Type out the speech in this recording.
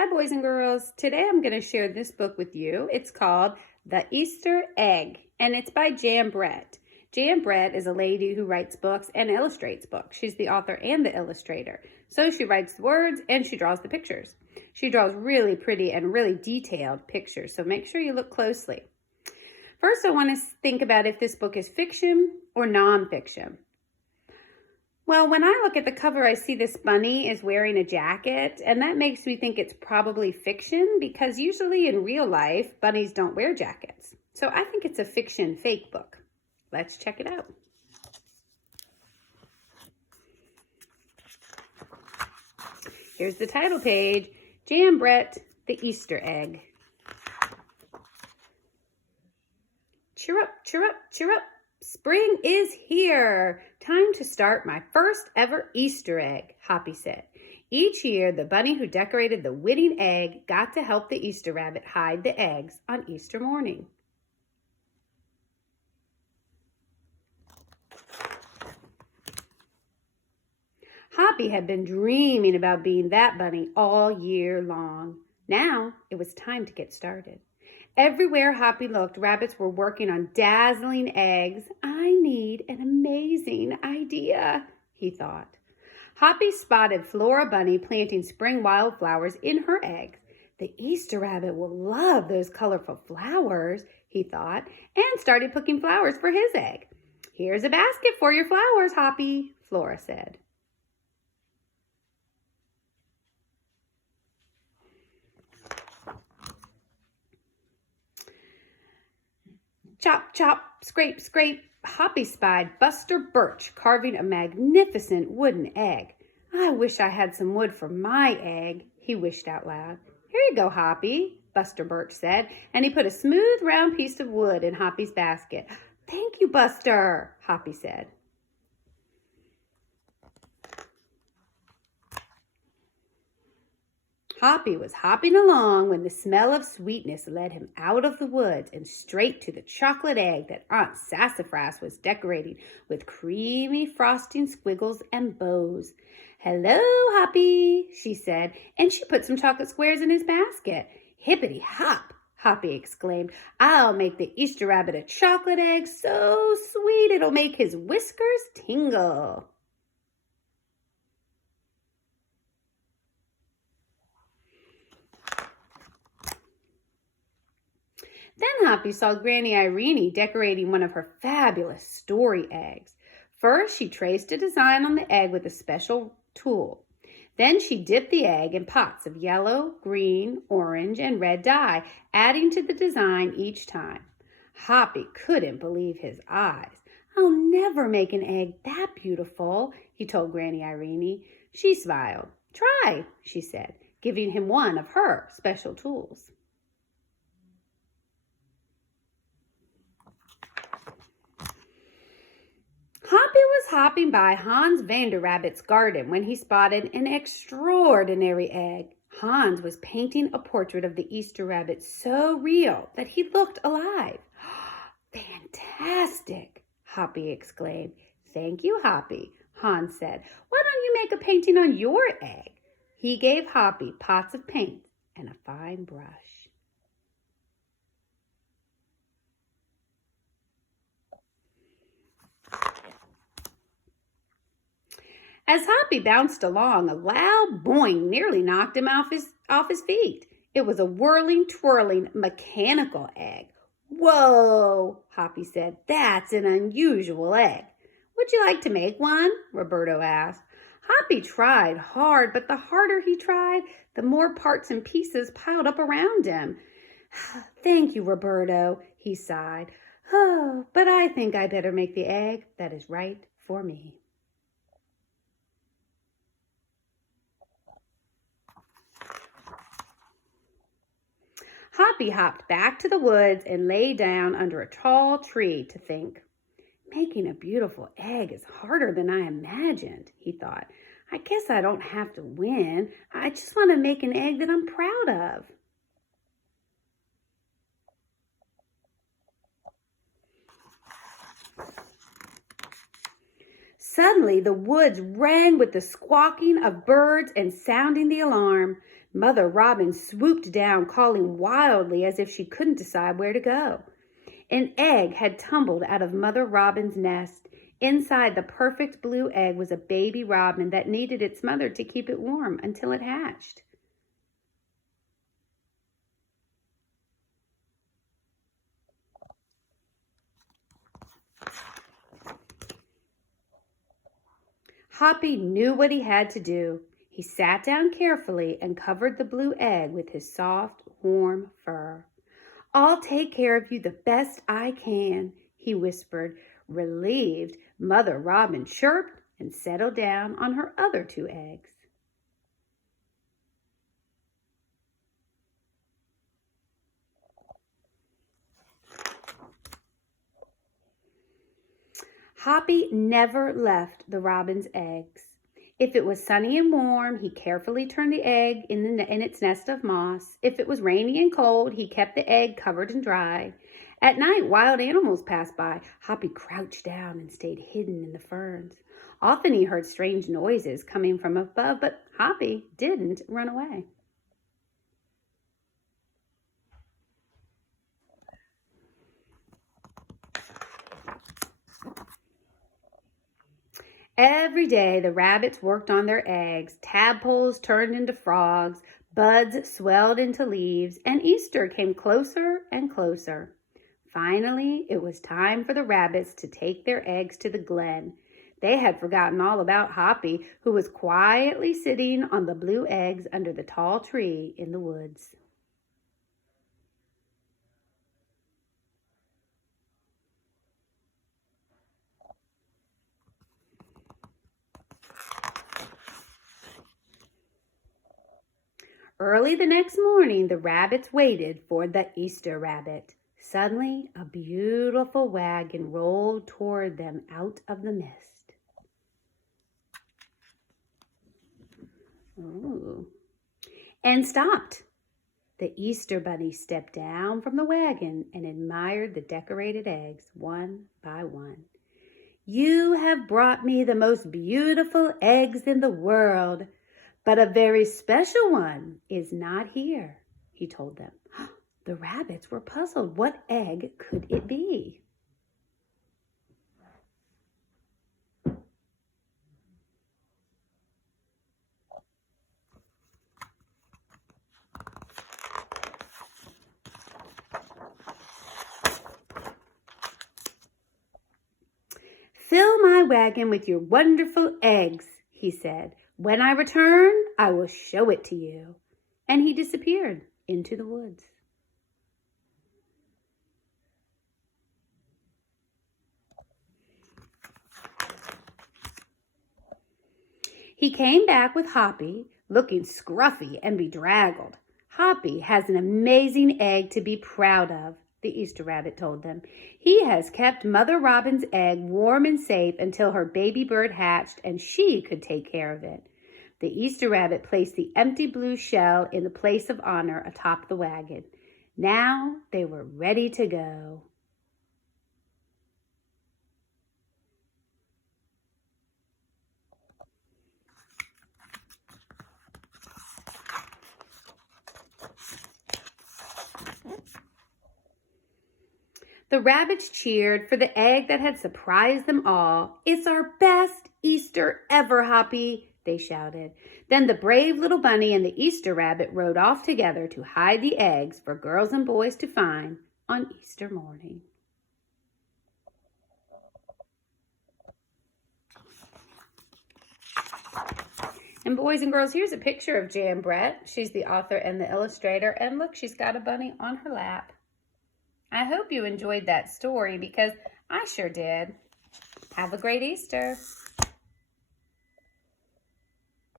Hi, boys and girls. Today I'm going to share this book with you. It's called The Easter Egg, and it's by Jan Brett. Jan Brett is a lady who writes books and illustrates books. She's the author and the illustrator. So she writes the words and she draws the pictures. She draws really pretty and really detailed pictures, so make sure you look closely. First, I want to think about if this book is fiction or nonfiction. Well, when I look at the cover, I see this bunny is wearing a jacket, and that makes me think it's probably fiction because usually in real life, bunnies don't wear jackets. So I think it's a fiction fake book. Let's check it out. Here's the title page, Jan Brett, The Easter Egg. Cheer up, cheer up, cheer up. Spring is here. Time to start my first ever Easter egg, Hoppy said. Each year, the bunny who decorated the winning egg got to help the Easter rabbit hide the eggs on Easter morning. Hoppy had been dreaming about being that bunny all year long. Now it was time to get started. Everywhere Hoppy looked, rabbits were working on dazzling eggs. I need an amazing idea, he thought. Hoppy spotted Flora Bunny planting spring wildflowers in her eggs. The Easter rabbit will love those colorful flowers, he thought, and started picking flowers for his egg. Here's a basket for your flowers, Hoppy, Flora said. Chop, chop, scrape, scrape. Hoppy spied Buster Birch carving a magnificent wooden egg. I wish I had some wood for my egg, he wished out loud. Here you go, Hoppy, Buster Birch said, and he put a smooth round piece of wood in Hoppy's basket. Thank you, Buster, Hoppy said. Hoppy was hopping along when the smell of sweetness led him out of the woods and straight to the chocolate egg that Aunt Sassafras was decorating with creamy frosting squiggles and bows. Hello, Hoppy, she said, and she put some chocolate squares in his basket. Hippity hop, Hoppy exclaimed. I'll make the Easter rabbit a chocolate egg so sweet it'll make his whiskers tingle. Then Hoppy saw Granny Irene decorating one of her fabulous story eggs. First, she traced a design on the egg with a special tool. Then she dipped the egg in pots of yellow, green, orange, and red dye, adding to the design each time. Hoppy couldn't believe his eyes. I'll never make an egg that beautiful, he told Granny Irene. She smiled. Try, she said, giving him one of her special tools. Hoppy was hopping by Hans Vanderrabbit's garden when he spotted an extraordinary egg. Hans was painting a portrait of the Easter rabbit so real that he looked alive. Fantastic, Hoppy exclaimed. Thank you, Hoppy, Hans said. Why don't you make a painting on your egg? He gave Hoppy pots of paint and a fine brush. As Hoppy bounced along, a loud boing nearly knocked him off his feet. It was a whirling, twirling, mechanical egg. Whoa, Hoppy said, that's an unusual egg. Would you like to make one? Roberto asked. Hoppy tried hard, but the harder he tried, the more parts and pieces piled up around him. Thank you, Roberto, he sighed. Oh, but I think I better make the egg that is right for me. Hoppy hopped back to the woods and lay down under a tall tree to think. Making a beautiful egg is harder than I imagined, he thought. I guess I don't have to win. I just want to make an egg that I'm proud of. Suddenly, the woods rang with the squawking of birds and sounding the alarm. Mother Robin swooped down, calling wildly as if she couldn't decide where to go. An egg had tumbled out of Mother Robin's nest. Inside the perfect blue egg was a baby robin that needed its mother to keep it warm until it hatched. Hoppy knew what he had to do. He sat down carefully and covered the blue egg with his soft, warm fur. "I'll take care of you the best I can," he whispered. Relieved, Mother Robin chirped and settled down on her other 2 eggs. Hoppy never left the robin's eggs. If it was sunny and warm, he carefully turned the egg in its nest of moss. If it was rainy and cold, he kept the egg covered and dry. At night, wild animals passed by. Hoppy crouched down and stayed hidden in the ferns. Often he heard strange noises coming from above, but Hoppy didn't run away. Every day, the rabbits worked on their eggs. Tadpoles turned into frogs, buds swelled into leaves, and Easter came closer and closer. Finally, it was time for the rabbits to take their eggs to the glen. They had forgotten all about Hoppy, who was quietly sitting on the blue eggs under the tall tree in the woods. Early the next morning, the rabbits waited for the Easter rabbit. Suddenly, a beautiful wagon rolled toward them out of the mist. Ooh. And stopped. The Easter bunny stepped down from the wagon and admired the decorated eggs one by one. "You have brought me the most beautiful eggs in the world, but a very special one is not here," he told them. The rabbits were puzzled. What egg could it be? "Fill my wagon with your wonderful eggs," he said. "When I return, I will show it to you." And he disappeared into the woods. He came back with Hoppy, looking scruffy and bedraggled. "Hoppy has an amazing egg to be proud of," the Easter rabbit told them. "He has kept Mother Robin's egg warm and safe until her baby bird hatched and she could take care of it." The Easter rabbit placed the empty blue shell in the place of honor atop the wagon. Now they were ready to go. The rabbits cheered for the egg that had surprised them all. "It's our best Easter ever, Hoppy," they shouted. Then the brave little bunny and the Easter rabbit rode off together to hide the eggs for girls and boys to find on Easter morning. And boys and girls, here's a picture of Jan Brett. She's the author and the illustrator. And look, she's got a bunny on her lap. I hope you enjoyed that story because I sure did. Have a great Easter.